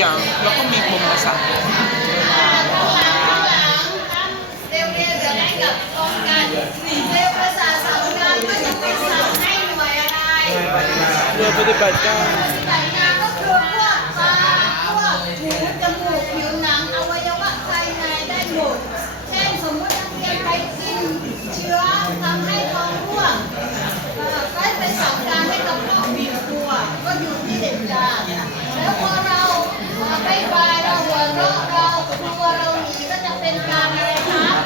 อย่างแล้วก็มีกรมประสานเรือปฏิบัติการ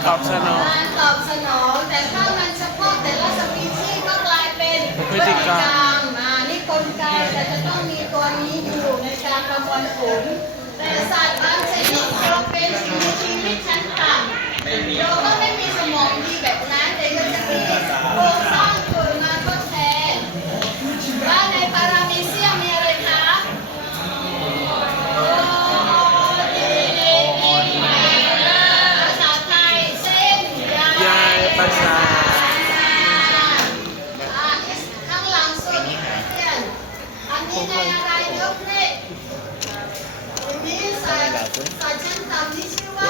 ตอบสนองการตอบสนองแต่ถ้ามันเฉพาะแต่ละสปีชีส์ก็กลายเป็นพฤติกรรมอ่านี่กลไกแต่จะต้องมีตัวนี้อยู่ในการประมวลผลแต่สัตว์บางชนิดยาเป็นสิ่งมีชีวิตชั้นต่ำไ่ีย không hơi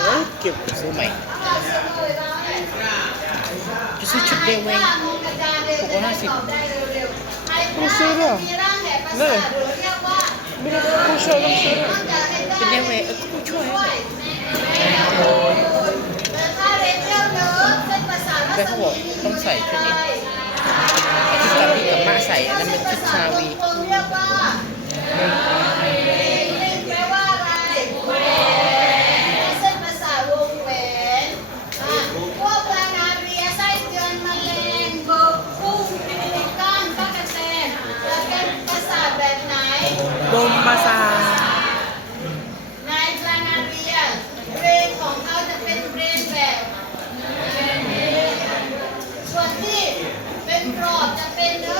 Ủa, kiểu của số mày Cái số chụp đeo quen Không có hai xịt Không sơ đó Vậy Bây giờ không sơ lắm sơ đó Cái đeo quen, không chua hết Đây không bỏ, không xảy cho đi Kecawi ke mak saya, namanya kecawi. Bomba sa frog, the pendulum.